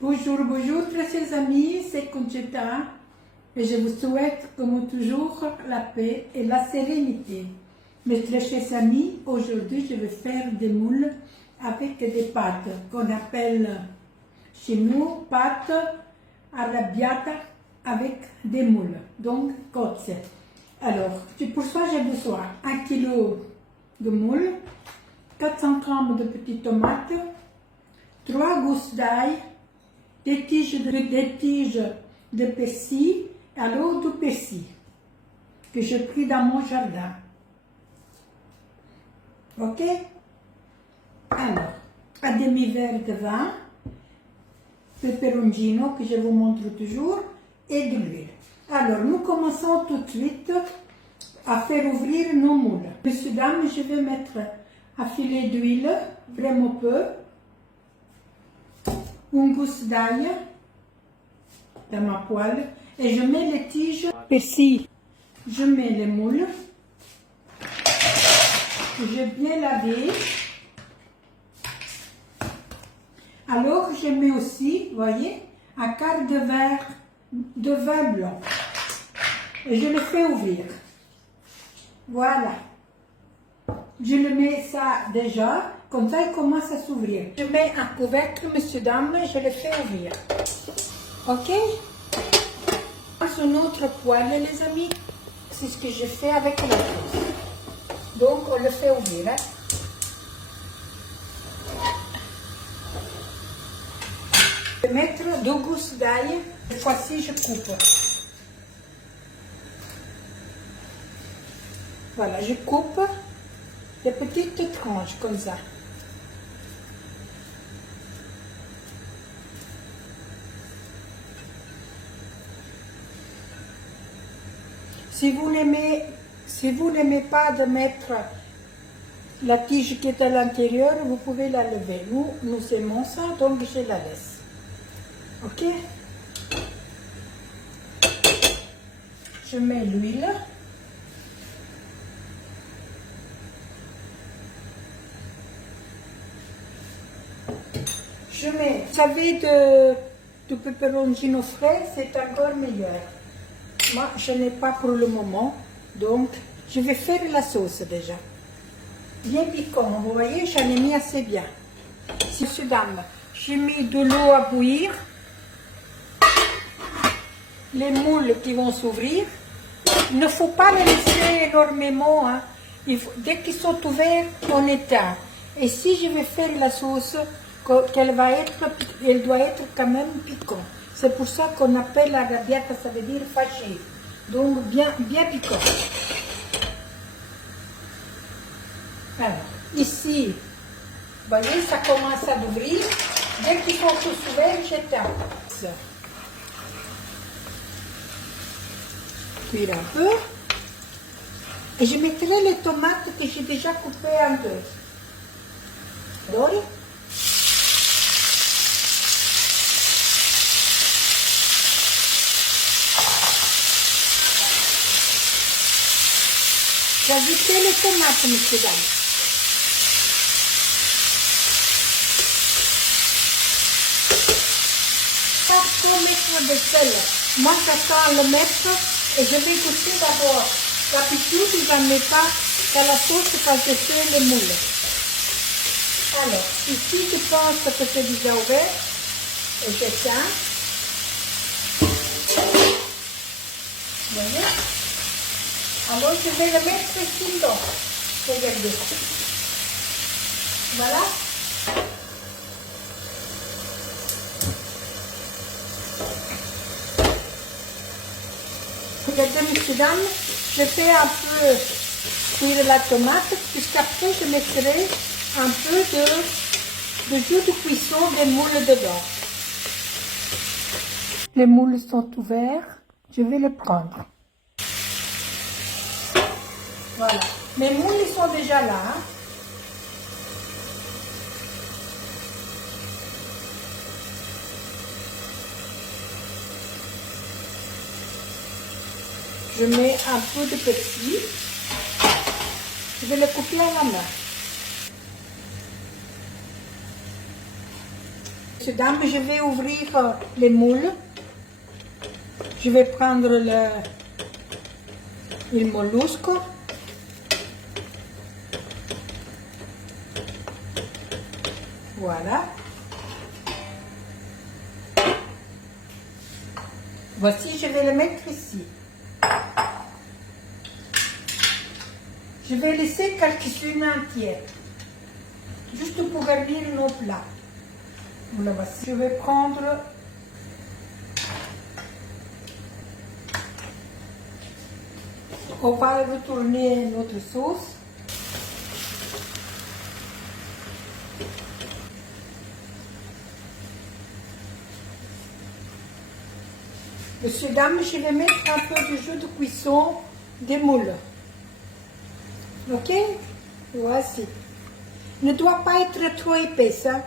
Bonjour, bonjour, très chers amis, c'est Conchita et je vous souhaite, comme toujours, la paix et la sérénité. Mes très chers amis, aujourd'hui je vais faire des moules avec des pâtes qu'on appelle chez nous pâtes arrabbiata avec des moules, donc cozze. Alors, pour ça j'ai besoin 1 kg de moules, 400 g de petites tomates, 3 gousses d'ail, des tiges de persil, alors du persil que j'ai pris dans mon jardin. Ok? Alors, un demi-verre de vin, peperoncino que je vous montre toujours, et de l'huile. Alors, nous commençons tout de suite à faire ouvrir nos moules. Monsieur, dame, je vais mettre un filet d'huile, vraiment peu, une gousse d'ail dans ma poêle et je mets les tiges persil. Je mets les moules que j'ai bien lavé. Alors je mets aussi, voyez, un quart de verre de vin blanc et je le fais ouvrir. Voilà. Je le mets ça déjà, comme ça il commence à s'ouvrir. Je mets un couvercle, monsieur, dame, et je le fais ouvrir. Ok? Dans une autre poêle, les amis, c'est ce que je fais avec la sauce. Donc on le fait ouvrir. Hein? Je vais mettre 2 gousses d'ail. Cette fois-ci, je coupe. Voilà, je coupe des petites tranches comme ça. Si vous n'aimez pas de mettre la tige qui est à l'intérieur, vous pouvez la lever. Nous aimons ça, donc je la laisse. Ok? Je mets l'huile. Je mets, vous savez, du peperoncino frais, c'est encore meilleur. Moi, je n'ai pas pour le moment, donc je vais faire la sauce déjà. Bien piquant, vous voyez, j'en ai mis assez bien. Monsieur, dame, j'ai mis de l'eau à bouillir. Les moules qui vont s'ouvrir. Il ne faut pas les laisser énormément. Hein. Dès qu'ils sont ouverts, on éteint. Et si je vais faire la sauce, elle doit être quand même piquante. C'est pour ça qu'on appelle arrabbiata, ça veut dire fâché. Donc bien piquant. Alors, ici, vous voyez, ça commence à ouvrir. Dès qu'ils sont tous ouverts, j'éteins. Cuire un peu. Et je mettrai les tomates que j'ai déjà coupées en deux. Alors, j'ajouterai les tomates, monsieur, dame. Pas trop mettre de sel. Moi, j'attends le mettre et je vais goûter d'abord. D'habitude, je ne mets pas dans la sauce quand je fais les moules. Alors, ici, je pense que c'est déjà ouvert. Et j'éteins. Vous voyez? Alors, je vais le mettre ici dedans. Regardez. Voilà. Regardez, messieurs, dames, je fais un peu cuire la tomate, puisqu'après, je mettrai un peu de jus de cuisson des moules dedans. Les moules sont ouverts. Je vais les prendre. Voilà. Mes moules, ils sont déjà là. Hein. Je mets un peu de persil. Je vais le couper à la main. Messieurs, dames, je vais ouvrir les moules. Je vais prendre le mollusque. Voilà. Voici, je vais le mettre ici. Je vais laisser quelques-unes entières, juste pour garnir nos plats. Voilà, voici. Je vais prendre on va retourner notre sauce. Monsieur, dame, je vais mettre un peu de jus de cuisson des moules. Ok? Voici. Ne doit pas être trop épaisse. Hein?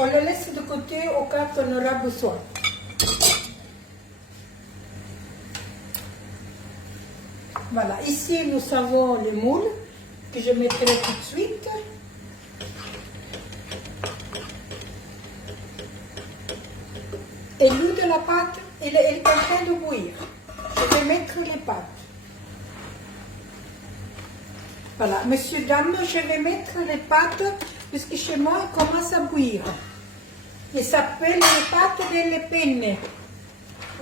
On le laisse de côté au cas où on aura besoin. Voilà. Ici, nous avons les moules que je mettrai tout de suite. Et l'eau de la pâte, elle est en train de bouillir. Je vais mettre les pâtes. Voilà, monsieur, dame, je vais mettre les pâtes, puisque chez moi, elles commencent à bouillir. Et ça s'appelle les pâtes delle penne.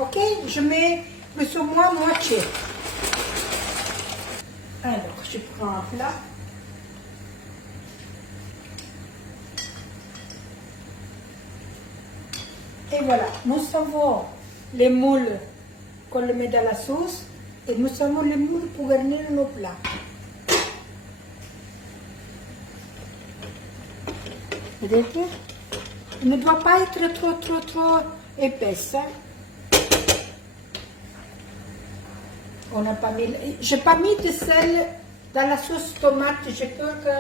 Ok, je mets plus ou moins moitié. Alors, je prends un plat. Et voilà, nous avons les moules qu'on le met dans la sauce et nous avons les moules pour garnir nos plats. Vedete? Il ne doit pas être trop épaisse. On n'a pas mis, j'ai pas mis de sel dans la sauce tomate, j'ai peur que,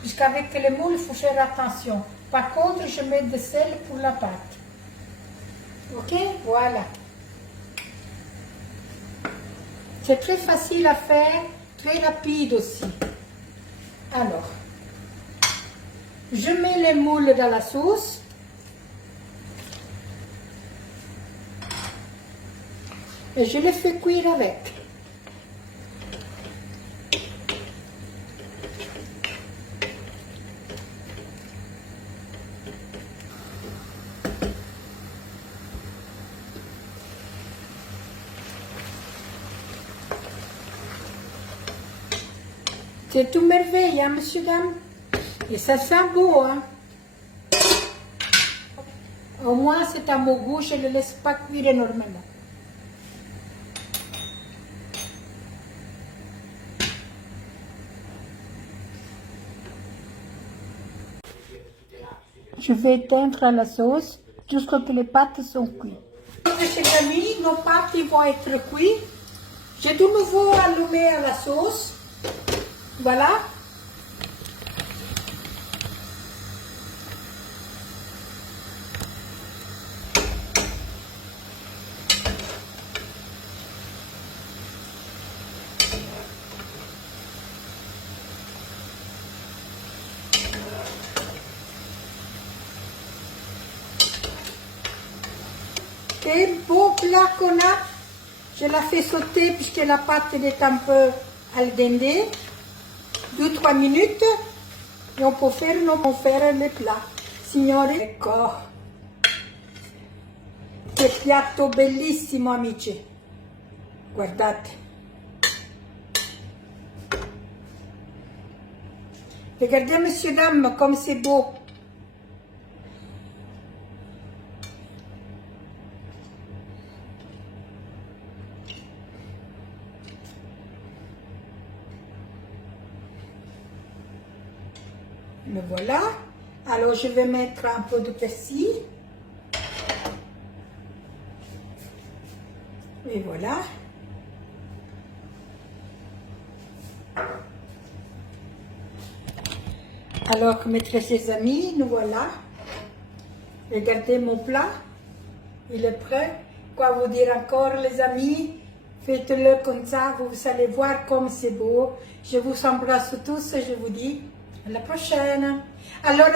puisqu'avec les moules, il faut faire attention. Par contre, je mets de sel pour la pâte. Ok, voilà. C'est très facile à faire, très rapide aussi. Alors, je mets les moules dans la sauce. Et je les fais cuire avec. C'est tout merveille, hein, monsieur, dame. Et ça sent beau, hein. Au moins, c'est à mon goût, je ne le laisse pas cuire énormément. Je vais éteindre la sauce jusqu'à ce que les pâtes sont cuites. Chers amis, nos pâtes vont être cuites. J'ai de nouveau allumé à la sauce. Voilà. Et beau plat qu'on a, je la fais sauter puisque la pâte est un peu al dente. 2-3 minutes e on può fare le plat. Signori, ecco, che piatto bellissimo, amici. Guardate. Regardez, messieurs, dames, comme c'est beau. Le voilà. Alors, je vais mettre un peu de persil. Et voilà. Alors, mes très chers amis, nous voilà. Regardez mon plat. Il est prêt. Quoi vous dire encore, les amis? Faites-le comme ça, vous allez voir comme c'est beau. Je vous embrasse tous et je vous dis à la prochaine. Alors,